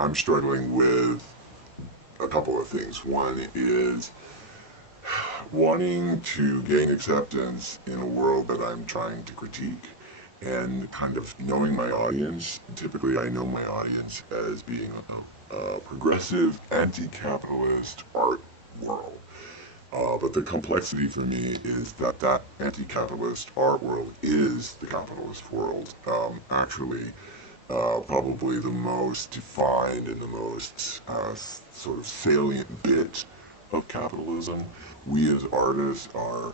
I'm struggling with a couple of things. One is wanting to gain acceptance in a world that I'm trying to critique, and kind of knowing my audience. Typically I know my audience as being a progressive, anti-capitalist art world. But the complexity for me is that that anti-capitalist art world is the capitalist world. Actually, probably the most defined and the most sort of salient bit of capitalism. We as artists are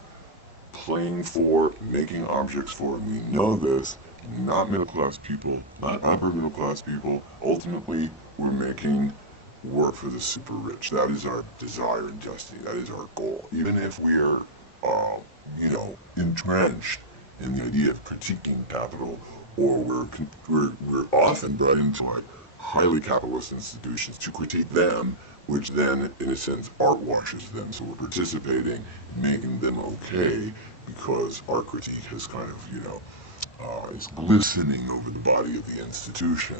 playing for, making objects for, and we know this, not middle class people, not upper middle class people. Ultimately, we're making work for the super rich. That is our desire and destiny. That is our goal. Even if we're, entrenched in the idea of critiquing capital, or we're often brought into like highly capitalist institutions to critique them, which then, in a sense, art washes them. So we're participating, making them okay, because our critique has kind of, is glistening over the body of the institution.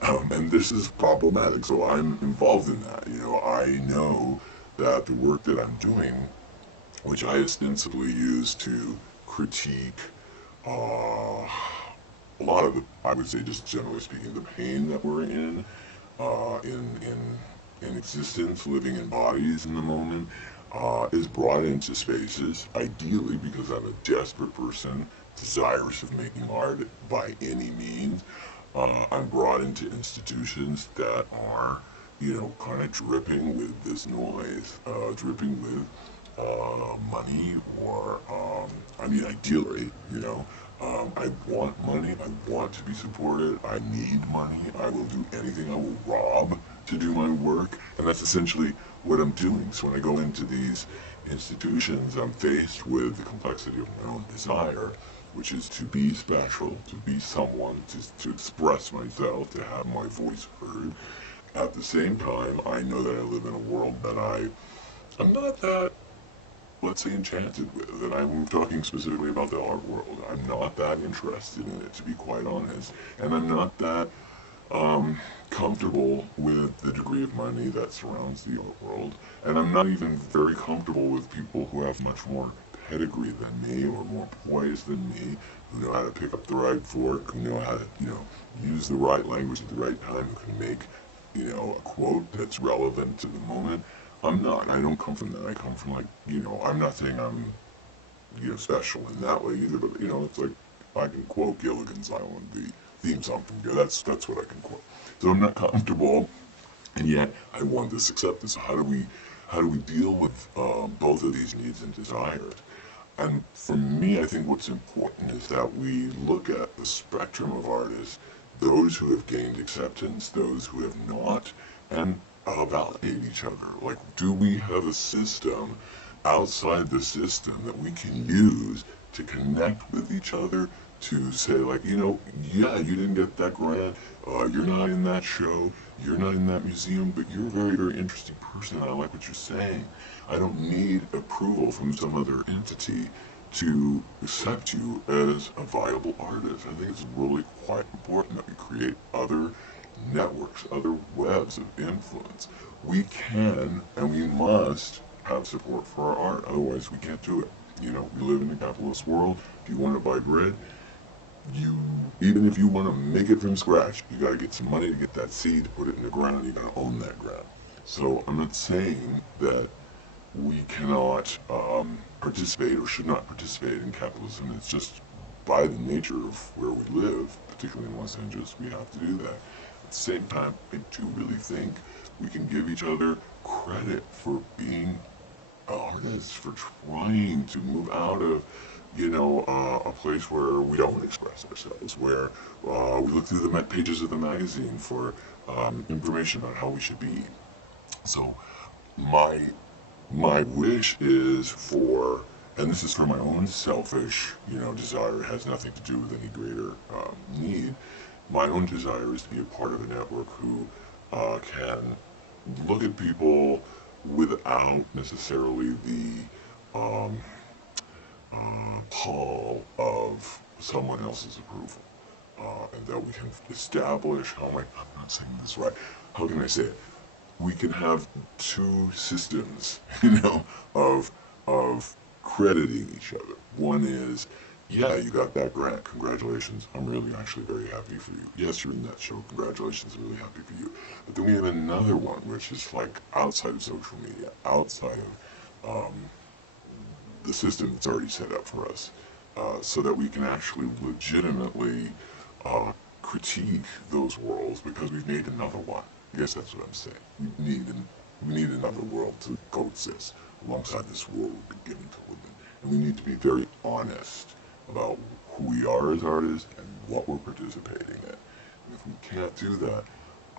And this is problematic, so I'm involved in that. I know that the work that I'm doing, which I ostensibly use to critique a lot of the, I would say, just generally speaking, the pain that we're in existence, living in bodies in the moment, is brought into spaces, ideally because I'm a desperate person, desirous of making art by any means. I'm brought into institutions that are, kind of dripping with this noise, dripping with money, or, ideally, I want money, I want to be supported, I need money, I will do anything, I will rob to do my work, and that's essentially what I'm doing. So when I go into these institutions, I'm faced with the complexity of my own desire, which is to be special, to be someone, to express myself, to have my voice heard. At the same time, I know that I live in a world that I'm not that, let's say, enchanted with, and I'm talking specifically about the art world. I'm not that interested in it, to be quite honest, and I'm not that comfortable with the degree of money that surrounds the art world, and I'm not even very comfortable with people who have much more pedigree than me, or more poise than me, who know how to pick up the right fork, who know how to, use the right language at the right time, who can make, a quote that's relevant to the moment. I don't come from that. I come from, like, I'm not saying I'm, special in that way either, but, it's like, I can quote Gilligan's Island, the theme song from that's what I can quote. So I'm not comfortable, and yet I want this acceptance. So how do we deal with both of these needs and desires? And for me, I think what's important is that we look at the spectrum of artists, those who have gained acceptance, those who have not, and validate each other. Like, do we have a system outside the system that we can use to connect with each other, to say, like, yeah, you didn't get that grant, you're not in that show, you're not in that museum, but you're a very, very interesting person, I like what you're saying. I don't need approval from some other entity to accept you as a viable artist. I think it's really quite important that we create other networks, other webs of influence. We can and we must have support for our art, otherwise we can't do it. We live in a capitalist world. If you want to buy bread, even if you want to make it from scratch, you got to get some money to get that seed, to put it in the ground, you got to own that ground. So I'm not saying that we cannot participate or should not participate in capitalism. It's just by the nature of where we live, particularly in Los Angeles, we have to do that. At the same time, I do really think we can give each other credit for being artists, for trying to move out of, a place where we don't express ourselves, where we look through the pages of the magazine for information about how we should be. So my wish is for, and this is for my own selfish, desire, it has nothing to do with any greater need. My own desire is to be a part of a network who can look at people without necessarily the pull of someone else's approval. And that we can establish, I'm not saying this right, how can I say it? We can have two systems, of crediting each other. One is, yeah, you got that grant, congratulations, I'm really actually very happy for you. Yes, you're in that show, congratulations, I'm really happy for you. But then we have another one, which is like outside of social media, outside of the system that's already set up for us, so that we can actually legitimately critique those worlds because we've made another one. I guess that's what I'm saying. We need another world to coexist alongside this world we're beginning to live in. And we need to be very honest about who we are as artists and what we're participating in. And if we can't do that,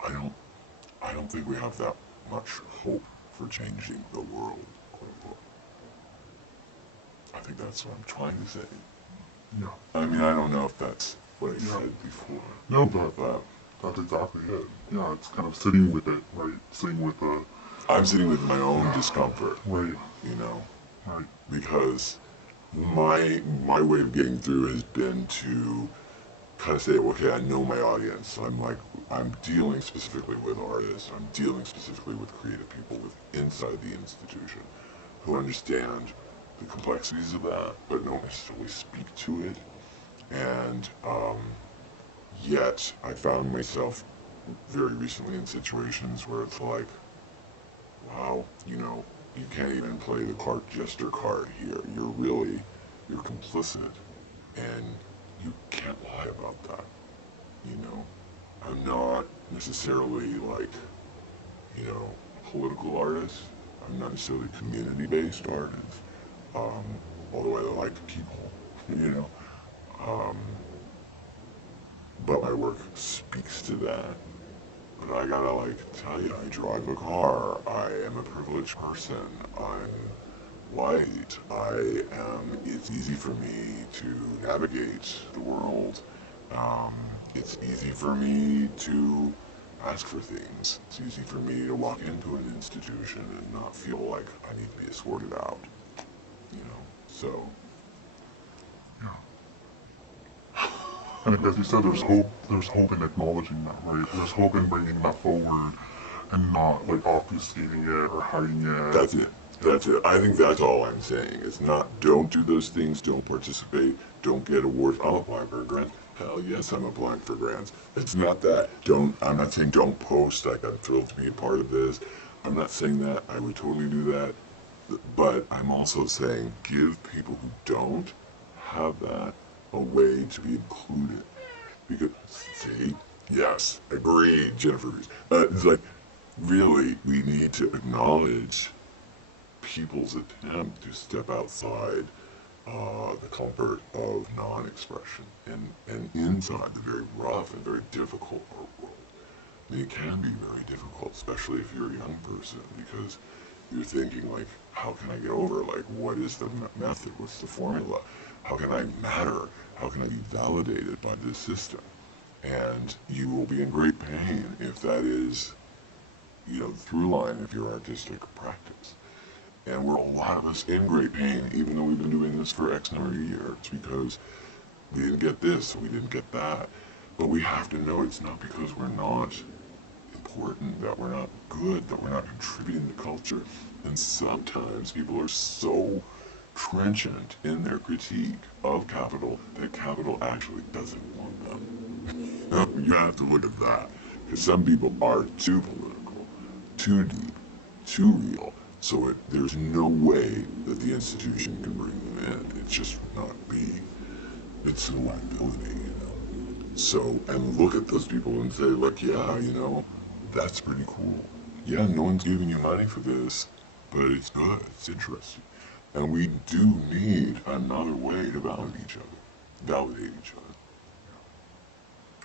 I don't think we have that much hope for changing the world, quote unquote. I think that's what I'm trying to say. Yeah. I mean, I don't know if that's what I said before. No, but that's exactly it. Yeah, it's kind of sitting with it, right? Sitting with the... I'm sitting with my own discomfort. Right. Right. Because my way of getting through has been to kind of say, okay, I know my audience. I'm dealing specifically with artists. I'm dealing specifically with creative people inside the institution who understand the complexities of that, but don't necessarily speak to it. And yet, I found myself very recently in situations where it's like, wow, you can't even play the Clark Jester card here. You're complicit, and you can't lie about that. I'm not necessarily like, a political artist. I'm not necessarily a community-based artist. Although I like people, but my work speaks to that. But I gotta tell you, I drive a car, I am a privileged person, I'm white, it's easy for me to navigate the world, it's easy for me to ask for things, it's easy for me to walk into an institution and not feel like I need to be escorted out, so. Yeah. And as you said, there's hope in acknowledging that, right? There's hope in bringing that forward and not obfuscating it or hiding it. That's it. I think that's all I'm saying. It's not, don't do those things, don't participate, don't get awards. I'm applying for a grant. Hell yes, I'm applying for grants. It's not that. I'm not saying don't post, I'm thrilled to be a part of this. I'm not saying that. I would totally do that. But I'm also saying give people who don't have that a way to be included. Because, see, yes, agreed, Jennifer. It's like, really, we need to acknowledge people's attempt to step outside the comfort of non-expression and inside the very rough and very difficult art world. I mean, it can be very difficult, especially if you're a young person, because you're thinking, how can I get over? What is the method? What's the formula? How can I matter? How can I be validated by this system? And you will be in great pain if that is, the through line of your artistic practice. And we're a lot of us in great pain, even though we've been doing this for X number of years, because we didn't get this, we didn't get that. But we have to know it's not because we're not important, that we're not good, that we're not contributing to culture. And sometimes people are so trenchant in their critique of capital that capital actually doesn't want them. You have to look at that, because some people are too political, too deep, too real, so there's no way that the institution can bring them in. It's just not be. It's a liability, So, and look at those people and say, yeah, that's pretty cool. Yeah, no one's giving you money for this, but it's good, it's interesting. And we do need another way to validate each other.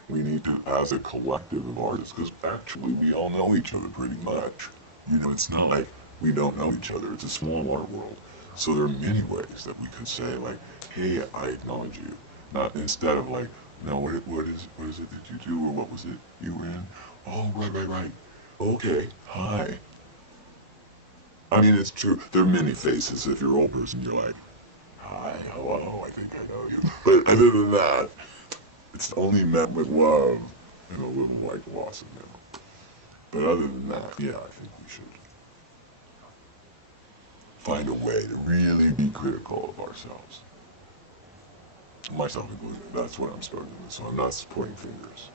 We need to, as a collective of artists, because actually we all know each other pretty much. It's not like we don't know each other. It's a small art world. So there are many ways that we could say, hey, I acknowledge you. Not instead of no, what is it that you do, or what was it you were in? Oh, right. Okay, hi. I mean, it's true. There are many faces. If you're an old person, you're like, hi, hello, I think I know you. But other than that, it's only met with love and a little loss of memory. But other than that, yeah, I think we should find a way to really be critical of ourselves. Myself included. That's what I'm starting with, so I'm not pointing fingers.